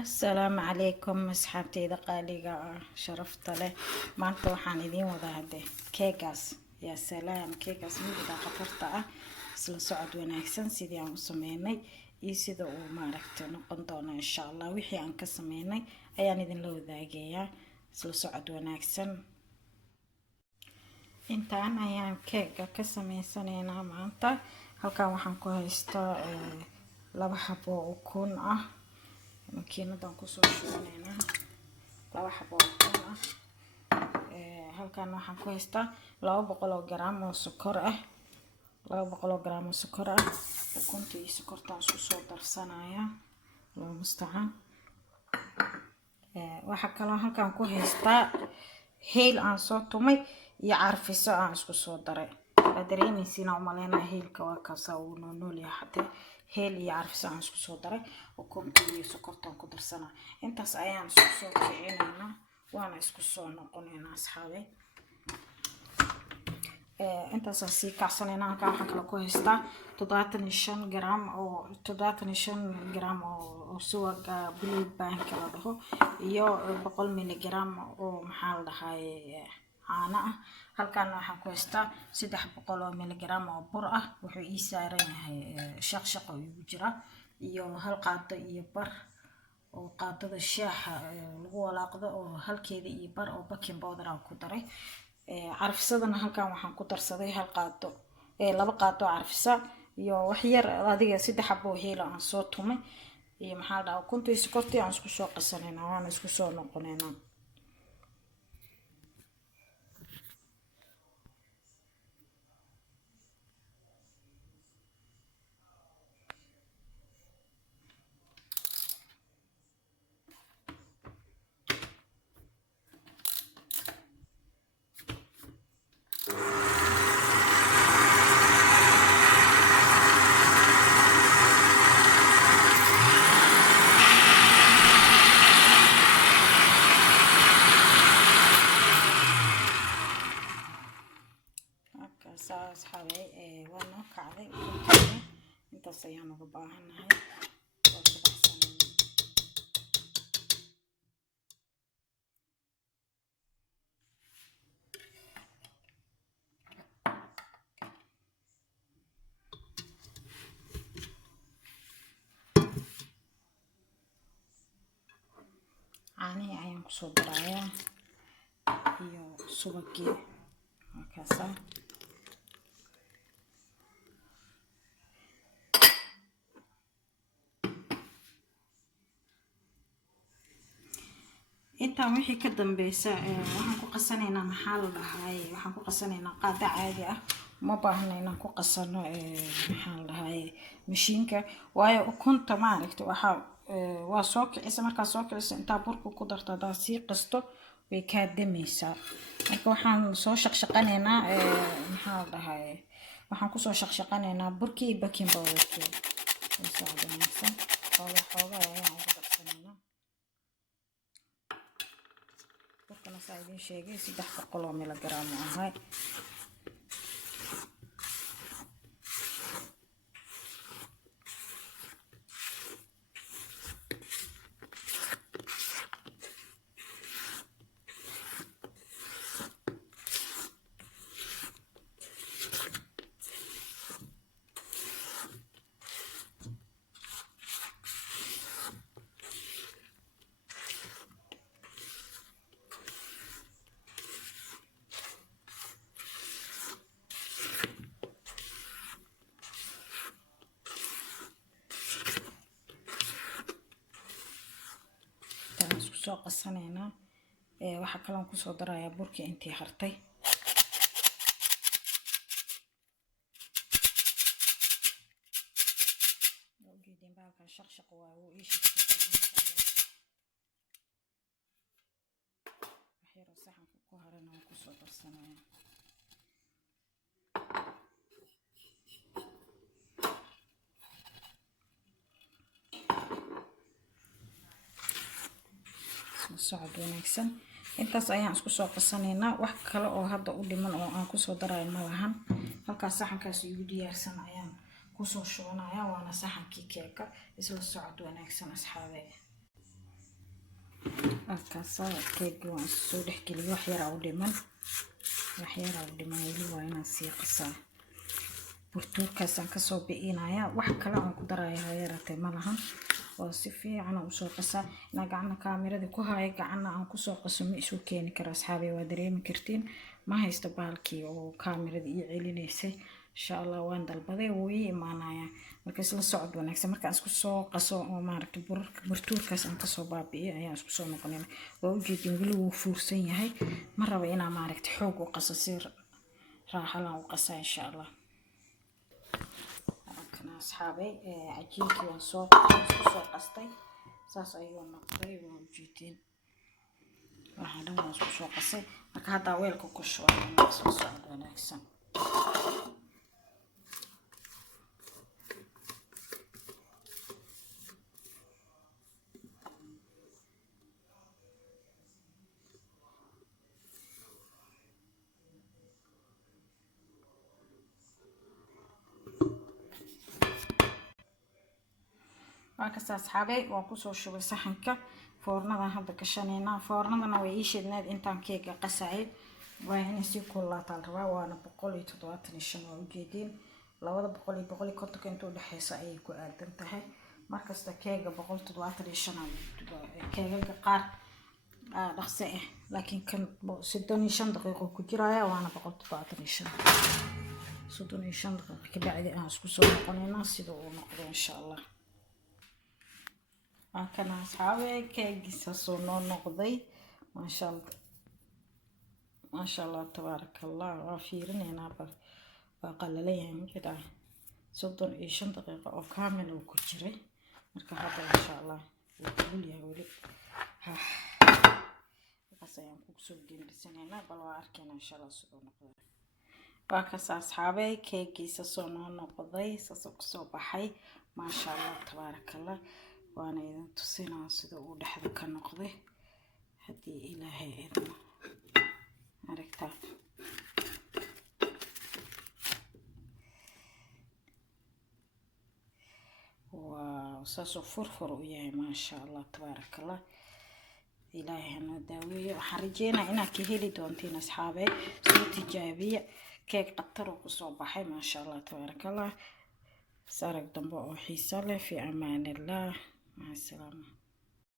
السلام عليكم أصحابتي دقاليقة شرفت له ما أنت وحان إذين وضعده كيكاس يا سلام كيكاس من بدا قطرته سلا سعود وناكسن سيدي عن سميني يسيدو وماركت نقنطونا إن شاء الله وحي عن كسميني أيان إذن لو ذاقيا سلا سعود وناكسن intaan ayaan keega ka sameysanaynaa maanta halkaan waxaan ku haystaa laba xabo oo ukun ah makiinadan ku soo shubanaynaa laba xabo oo ukun ah halkaan waxaan ku haystaa 200 gram oo sokor ah 200 gram oo sokor ah ukunta iyo sokorta isku soo darsanaya loo mustacaan waxa kale halkaan ku haystaa heel aan soo tumay iyo carfiso aan isku soo daray dareemaysiina u maleynaa heelka waa kaasa uu nool yahay xatee heel iyo carfiso aan isku soo daray ukunta iyo sokortaan ku darsanaa intaas ayaan isku soo kicinaynaa waana isku soo noqonaynaa asxaabe intaas aan sii kacsanaynaa halkaan waxaan kala ku haystaa 75 gram oo suwaga blue bank la dhaho iyo 100 miligram oo maxaa la dhahay caano ah halkaan waxaan ku haystaa 300 miligram oo bur ah wuxuu ii saaran yahay shaqo ugu jira iyo hal qaado iyo bar oo qaadada shaaha lagu walaaqdo oo halkeeda iyo bar oo baking powder aan ku daray carfisadana halkaan waxaan ku darsaday hal qaado laba qaado carfisa iyo wax yar adiga 3 xabo heel aan soo tumay iyo maxaa la dhahaa ukunta iyo sokorta aan isku soo qasanaynaa waan isku soo noqonaynaa أصحابي وانا كعدي انت صيانة بباهنها عاني عيان كسو برايا iyo subagii markaas inta wixii ka dambeeysa waxaan ku qasanaynaa maxaa la dhahay waxaan ku qasanaynaa qaada caadi ah ma baahna inaan ku qasano maxaa la dhahay mashiinka waayo ukunta ma aragtay waxa waa soo kicisa marka soo kicisa inta burku ku darto daa si qasto way ka dameysaa marka waxaan soo shaqshaqanaynaa maxaa la dhahay waxaan ku soo shaqshaqanaynaa burkii baking powder soo dhamaysan xooga ayaan ugu darsanaynaa burkana saayidin sheegay 300 miligram ahay soo qasanayna waxa kale aan ku soo darayaa burkii intii hartay geedin baalka shaqshaq waa uu ii shaqshaqay waxyaro saxanka ku harana aan ku soo darsanaya socod wanaagsan intaas ayaan isku soo qasanaynaa wax kale oo hadda u dhiman oo aan ku soo darayo ma lahan halkaas saxankaas igu diyaarsan ayaan ku soo shubanayaa waana saxankii keeka isla socod wanaagsan asxaabe halkaas keega waan soo dhex geliyay wax yar u dhiman weli waa inaan sii qasaa burtuurkaasaan kasoo bi'inayaa wax kale aan ku darayaa yaratay ma lahan oo si fiican u soo qasaa ina gacana kaamirada ku hayo gacana aan kusoo qaso ma isu keeni karo asxaabay waa dareemi kartiin ma haysto baalkii oo kaamirada ii celinaysay insha Allah waan dalbaday wuu ii imaanayaa marka isla socod wanaagsan markaan isku soo qaso oo maaragtay burtuurkaas aan kasoo baabi'iyay ayaan isku soo noqonayna waa u jeedin weli wuu fuursan yahay ma rabo inaan maaragtay xoog u qaso si raaxo la u qasaa insha Allah asxaabay cajiinkii waan soo qastay saas ayuu noqday waa u jeedin waxaan dhan waan isku soo qasay marka hadda weelka ku shubay soo socod wanaagsan markaas asxaabay waan ku soo shubay saxanka foornadan hadda gashanayna foornadana way ii shidneed intaan keega qasay waa inay si kulaataan rabaa waana 175 waa u jeedin 200 iyo 150 inta u dhaxaysa ay ku aadan tahay markasta keega 175 keega qaar dhaqso ah laakiin kan 65 daqiiqo ku jiraya waana 175 daqiiqo ka bacdi aan isku soo noqonayna sida uu noqdo insha Allah كان أصحابي كيس صنون نقضي ما شاء الله تبارك الله وفيرني أنا بقل ليهم كده صدق 20 دقيقة أو كامل وكتير مركب هذا إن شاء الله يقول يا ولي بس يوم كوكسو دين بسنينا بالواركين إن شاء الله صدق نقضي وكاس أصحابي كيس صنون نقضي سسقسو بحي ما شاء الله تبارك الله وانا اذا تصينا سيدا او دحدا كنقضي هدي الهي اذن عرقتها وساسو فرفر وياي ما شاء الله تبارك الله إلهي هنو داوية وحرجينا إنا كهيلي دونتين أصحابي سو تجابية كيك قطر وقصو بحي ما شاء الله تبارك الله سارك دنبو وحيسالي في أمان الله مع السلامة.